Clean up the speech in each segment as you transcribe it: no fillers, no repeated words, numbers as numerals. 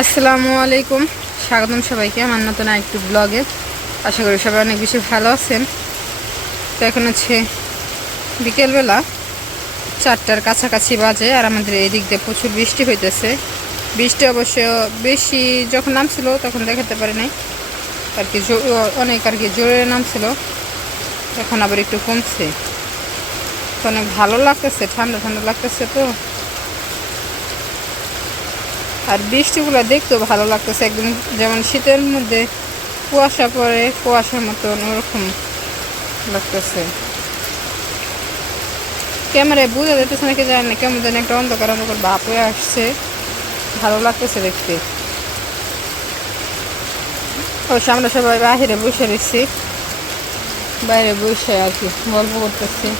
আসসালামু আলাইকুম, স্বাগতম সবাইকে আমার নতুন আরেকটু ব্লগে। আশা করি সবাই অনেক বেশি ভালো আছেন। তো এখন হচ্ছে বিকেলবেলা 4টার কাছাকাছি বাজে, আর আমাদের এই দিক দিয়ে প্রচুর বৃষ্টি হইতেছে। বৃষ্টি অবশ্য বেশি যখন নামছিল তখন দেখাতে পারি নাই আর কি, অনেক আর কি জোরে নামছিল, এখন আবার একটু কমছে। তো অনেক ভালো লাগতেছে, ঠান্ডা ঠান্ডা লাগতেছে। তো আর বৃষ্টিগুলো দেখতেও ভালো লাগতেছে, একদম যেমন শীতের মধ্যে কুয়াশা পড়ে, কুয়াশার মতন ওরকম লাগতেছে। ক্যামেরায় বোঝা যেতেছে নাকি জানি না, কেমন যেন একটা অন্ধকার অন্ধকার ভাব হয়ে আসছে, ভালো লাগতেছে দেখতে। অবশ্য আমরা সবাই বাহিরে বসে রয়েছি, বাইরে বসে আর কি গল্প করতেছি।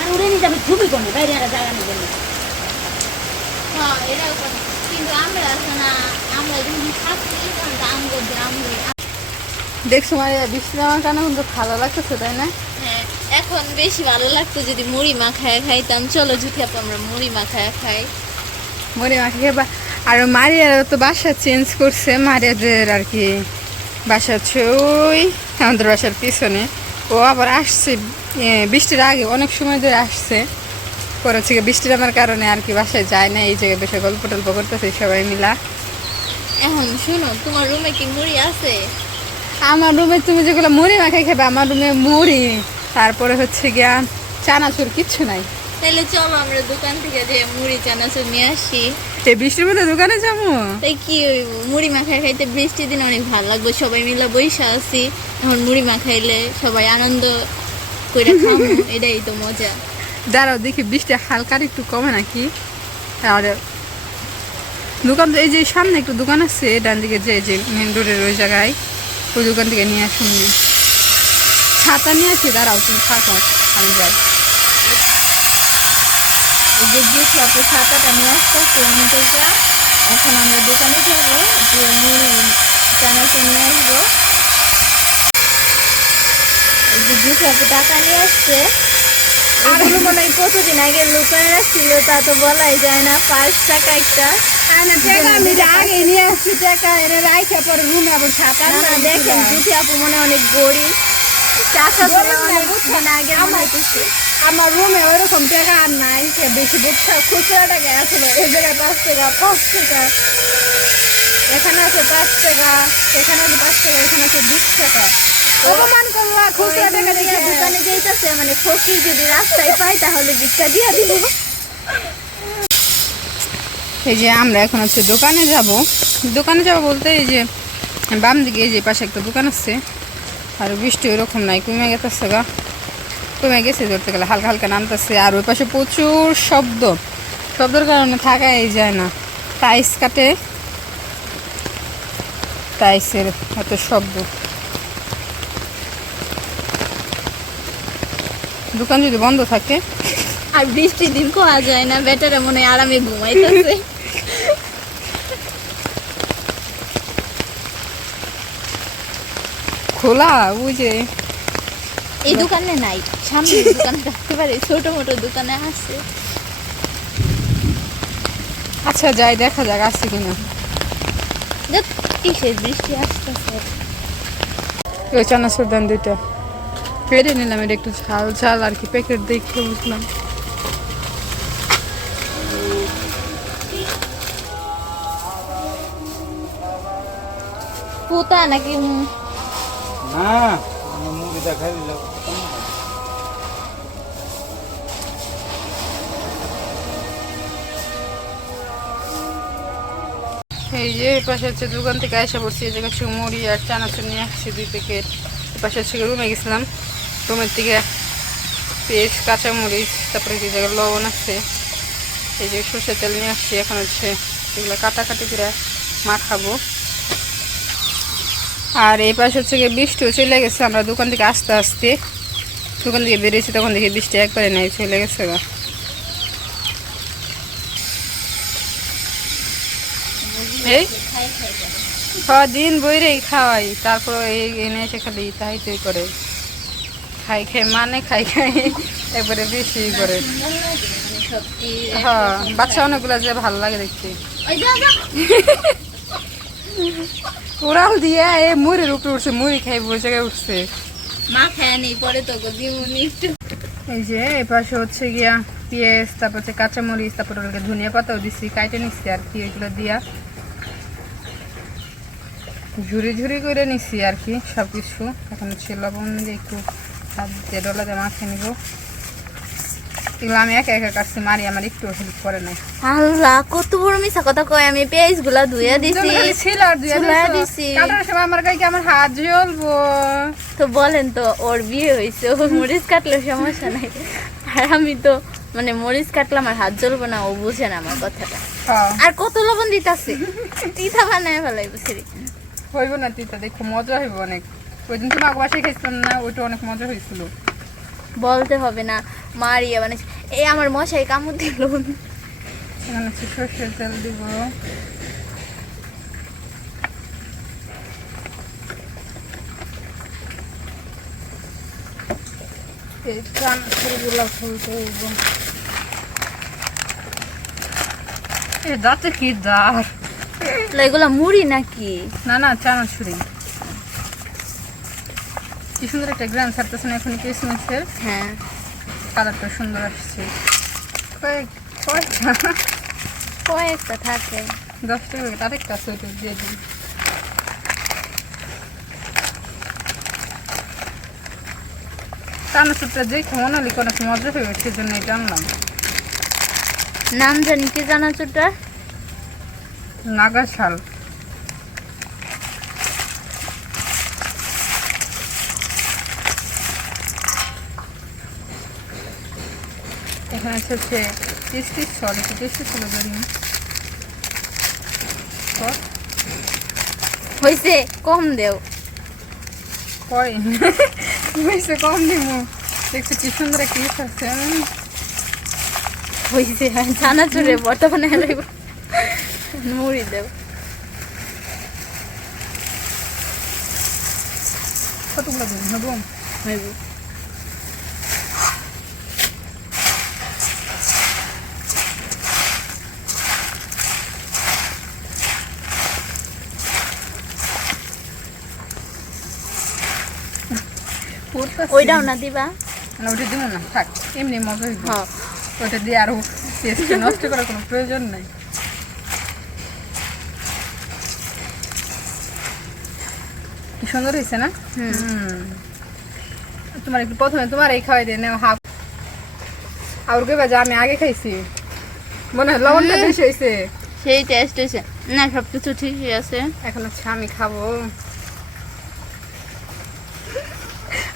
আর উড়ে নিয়ে যাবে ছবি করবে বাইরে একটা জায়গা নেবেন না। হ্যাঁ এরকম, কিন্তু আমরা আছে না, আমরা যখন থাকছি তখন তো আমগো আমরা। দেখছো মানে বৃষ্টি নামার কারণে কিন্তু ভালো লাগতেছে, তাই না? হ্যাঁ, এখন বেশি ভালো লাগতো যদি মুড়ি মাখায় খাইতাম। চলো যদি আমরা মুড়ি মাখায় খাই। মরে মাখি খেবা। আর মারিয়ার তো বাসা চেঞ্জ করছে, মারিয়াদের আর কি বাসা হচ্ছে ওই আমাদের বাসার পিছনে। ও আবার আসছে বৃষ্টির আগে, অনেক সময় ধরে আসছে। পরে হচ্ছে বৃষ্টি নামার কারণে আর কি বাসায় যায় না, এই জায়গায় বসে গল্প টল্প করতেছে সবাই মিলা। এখন শুনো, তোমার রুমে কি মুড়ি আছে? আমার রুমে তুমি যেগুলো মুড়ি মাখাই খাবে, আমার রুমে মুড়ি, তারপরে হচ্ছে গিয়া চানাচুর কিচ্ছু নাই। তাহলে চলো আমরা দোকান থেকে যে মুড়ি চানাচুর নিয়ে আসি। এই বৃষ্টির মধ্যে দোকানে যাবো? তাই কি হইব, মুড়ি মাখায় খাইতে বৃষ্টির দিন অনেক ভালো লাগবে। সবাই মিলে বৈশা আছি, এখন মুড়ি মাখাইলে সবাই আনন্দ করে খাবো, এটাই তো মজা। দাঁড়াও দেখি বৃষ্টি হালকা একটু কমে নাকি। আর দোকান তো এই যে সামনে একটু দোকান আছে ডান দিকে, যে মেন রোডের ওই জায়গায়, ওই দোকান থেকে নিয়ে আসুন। ছাতা নিয়ে আসি, দাঁড়াও তুমি থাকো, আমি যাই। এই যে গিয়েছি আপনি ছাতাটা নিয়ে আসতে যা। এখন আমরা দোকানে যাবো, যে মুড়ি চানাচুর নিয়ে আসবো। এই যে গিয়েছি আপনি টাকা নিয়ে আসছে, এগুলো মনে হয় কতদিন আগে লুকায় রাখছিল, তা তো বলাই যায় না। 5 টাকা একটা। আগে নিয়ে আসছি টাকা, এনে রাইখা পরে রুমে আবার ছাতা দেখেন জুথি আপু মনে অনেক গরিব, টাকা আগে আমার রুমে ওইরকম টাকা আর নাই, বেশি খুচরা টাকা আসলো। এই জায়গায় 5 টাকা, 5 টাকা, এখানে আছে 5 টাকা, এখানে আছে 5 টাকা, এখানে আছে 20 টাকা। অপমান করলা, খুচরা টাকা দিয়ে দোকানে যেতেছে, মানে ফকির যদি রাস্তায় পাই তাহলে ভিক্ষা দিয়ে দিব। এই যে আমরা এখন হচ্ছে দোকানে যাব। দোকানে যাব বলতে এই যে বাম দিকে এই যে পাশে একটা দোকান আছে। আর বৃষ্টি ওইরকম নাই, কমে গেছে গা, কমে গেছে ধরতে গেলে, হালকা হালকা নামতেছে। আর ওই পাশে প্রচুর শব্দের কারণে থাকাই যায় না, টাইস কাটে, টাইসের এত শব্দ। দোকান যদি বন্ধ থাকে আর বৃষ্টির দিন কোয়া যায় না, বেটারে মনে হয় আরামে ঘুমাইতেছে। খোলা, ওই যে এই দোকানে নাই, সামনে দোকানে থাকতে পারে, ছোট মোটো দোকানে আছে। আচ্ছা যাই, দেখা যাক আছে কিনা। দেখ কিসের বৃষ্টি আসতেছে। ওই চানাচুর দেন 2টা, কেটে নিলাম। এটা একটু ঝাল ঝাল আর কি, প্যাকেট দেখে বুঝলাম। পোতা নাকি? না, আমি মুড়ি দেখাই দিলাম। এই যে এই পাশে হচ্ছে দোকান থেকে আসা পড়ছি, এই জায়গায় কিছু মুড়ি আর চানাচুর নিয়ে আসছি 2 প্যাকেট। এই পাশে হচ্ছে রুমে গেছিলাম, রুমের থেকে পেঁয়াজ কাঁচামরিচ, তারপরে কি জায়গায় লবণ আছে, এই যে সর্ষের তেল নিয়ে আসছি। এখন হচ্ছে এগুলো কাটাকাটি করে মাখাবো। আর এই পাশে হচ্ছে গিয়ে বৃষ্টিও চলে গেছে। আমরা দোকান থেকে আস্তে আস্তে দোকান থেকে বেরিয়েছি, তখন দেখি বৃষ্টি একবারে নাই, চলে গেছে গা। এই দিন বইরেই খাওয়াই, তারপর এই এনে এসে খালি তাই তুই করে খাই খাই মানে খাই খাই একবারে বেশি করে। হ্যাঁ, বাচ্চা অনেকগুলো যে ভালো লাগে দেখতে। উড়াল দিয়ে এ মুড়ির উপরে উঠছে, মুড়ি খাই বসে উঠছে। মা খায় নি, পরে তো দিমুনি একটু। এই যে এই পাশে হচ্ছে গিয়া পেঁয়াজ, তারপর হচ্ছে কাঁচামরিচ, তারপর ধনিয়া পাতাও দিচ্ছি, কাইটে নিচ্ছি আর কি। ওইগুলো দিয়া ঝুরি ঝুরি করে নিচ্ছি আর কি সব কিছু। এখন হচ্ছে লবণ দিয়ে একটু হাত দিয়ে ডলা দিয়ে মাখিয়ে নিব। এগুলো আমি একা একা কাটছি, মারি আমার একটু হেল্প করে নাই। আল্লাহ, কত বড় মিছা কথা কয়। আমি পেঁয়াজ গুলা ধুইয়া দিছি, চুলায় দিছি। আমার গায়ে কি আমার হাত জ্বলবো? তো বলেন তো, ওর বিয়ে হয়েছে, ও মরিচ কাটলে সমস্যা নাই। আর আমি তো মানে মরিচ কাটলাম আর হাত জ্বলবো না, ও বুঝে না আমার কথাটা। আর কত লবণ দিতাছে, তিতা বানায় ফেলাই বুঝি। হইব না তিতা, দেখো মজা হইব অনেক। ওই দিন তুমি বাসায় খাইছিলাম না, ওইটা অনেক মজা হয়েছিল। বলতে হবে না, মারিয়া মানে এই আমার মশাই কামড় দিল। এখানে হচ্ছে সর্ষের তেল দিব। এই চানাচুরগুলা ফুলতে হইব। দাঁতে কি দাঁড়? এগুলা মুড়ি নাকি? না না, চানাচুরি। কি সুন্দর একটা গ্রাম ছাড়তেছে না এখন কিসমিসের। হ্যাঁ, কালারটা সুন্দর আসছে। কয়েকটা থাকে, 10 টাকা আরেকটা আছে, ওইটা দিয়ে দিই। চানাচুরটা দেখে মনে হলে অনেক মজা হয়ে গেছে, সেজন্য এটা আনলাম। নাম জানি কি চানাচুরটার? নাগা শাল। এখানে হচ্ছে টেস্টি সল, একটু টেস্টি ছিল ধরি হয়েছে, কম দেও। পরে হয়েছে, কম দিব। দেখছি কি সুন্দর একটা ইস আছে। হয়েছে, চানাচুরে বর্তমানে মুড়ি দেও। কতগুলো দিন হবো? হইব। ওইটাও না দিবা? না, ওটা দিব না, থাক, এমনি মজা হইব। হ্যাঁ, ওটা দিয়ে আরো টেস্ট নষ্ট করার কোনো প্রয়োজন নাই। কি সুন্দর হয়েছে না? তোমার একটু প্রথমে তোমার এই খাওয়াই দিয়ে নেও হাফ। আর কে বাজে আমি আগে খাইছি, মনে হয় লবণটা বেশি হয়েছে। সেই টেস্ট হয়েছে না, সবকিছু ঠিকই আছে। এখন হচ্ছে আমি খাবো।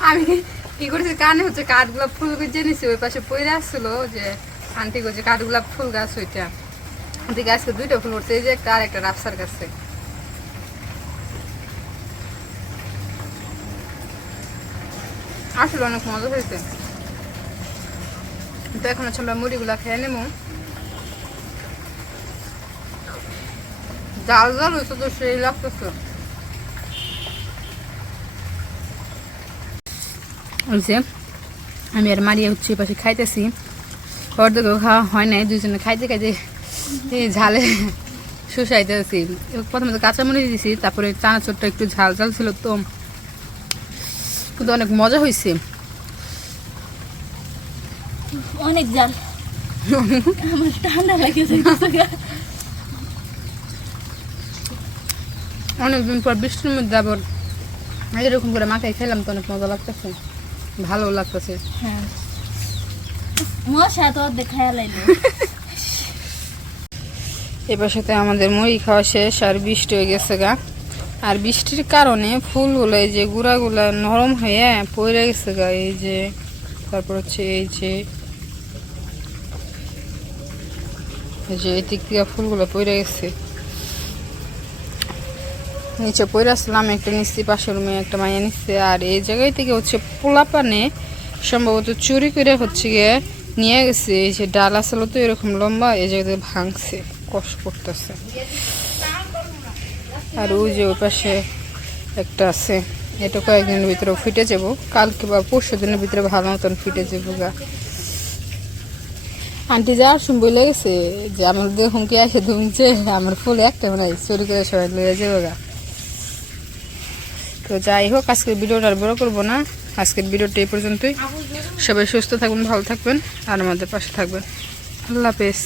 আমি কি করেছি, কানে হচ্ছে কাঠগোলাপ ফুল গুজে নিছি, ওই পাশে পড়ে আসছিল যে আন্টি করছে কাঠগোলাপ ফুল গাছ, ওইটা ওদিকে আজকে 2টা ফুল উঠছে, এই যে একটা আর একটা রাফসার গাছে। আসলে অনেক মজা হয়েছে। তো এখন হচ্ছে আমরা মুড়িগুলা খেয়ে নেবো। জাল জাল হয়েছে তো সেই লাগতেছে। হয়েছে, আমি আর মারিয়া হচ্ছে পাশে খাইতেছি, অর্ধেকও খাওয়া হয় নাই, দুজনে খাইতে খাইতে ঝালে শুষাইতেছি। প্রথমে তো কাঁচামরিচ দিয়েছি, তারপরে চানাচুরটা একটু ঝাল ঝাল ছিল তো, কিন্তু অনেক মজা হয়েছে। অনেক জাল, আমার ঠান্ডা লাগেছে। অনেকদিন পর বৃষ্টির মধ্যে আবার এরকম করে মাখাই খেলাম তো অনেক মজা লাগতেছে, ভালো লাগতেছে। হ্যাঁ, মশা তো দেখায় লাইলো। এবার সাথে আমাদের মুড়ি খাওয়া শেষ, আর বৃষ্টি হয়ে গেছে গা। আর বৃষ্টির কারণে ফুলগুলো এই যে গুঁড়াগুলা নরম হয়ে পড়ে গেছে গা, এই যে তারপর হচ্ছে এই যে এই দিক থেকে ফুলগুলো পড়ে গেছে, নিচে পড়ে আসলাম একটা নিচ্ছি, পাশের রুমে একটা মাইয়া নিচ্ছে। আর এই জায়গায় থেকে হচ্ছে পোলাপানে সম্ভবত চুরি করে হচ্ছে গিয়ে নিয়ে গেছে। এই যে ডাল আসলে তো এরকম লম্বা, এই জায়গা থেকে ভাঙছে, কষ্ট করতেছে। আর ওই যে ওই পাশে একটা আছে, এটা কয়েকদিনের ভিতরে ফিটে যাব, কালকে বা পরশু দিনের ভিতরে ভালো মতন ফিটে যাবো গা। আন্টি যা শুন বলে গেছে যে আমার দেখুন কি আসে ধুমছে, আমার ফুল একটা নাই, চুরি করে সবাই লয়ে যাবো গা। তো যাই হোক, আজকের ভিডিওটা আর বড় করবো না, আজকের ভিডিওটা এই পর্যন্তই। সবাই সুস্থ থাকবেন, ভালো থাকবেন, আর আমাদের পাশে থাকবেন। আল্লাহ হাফেজ।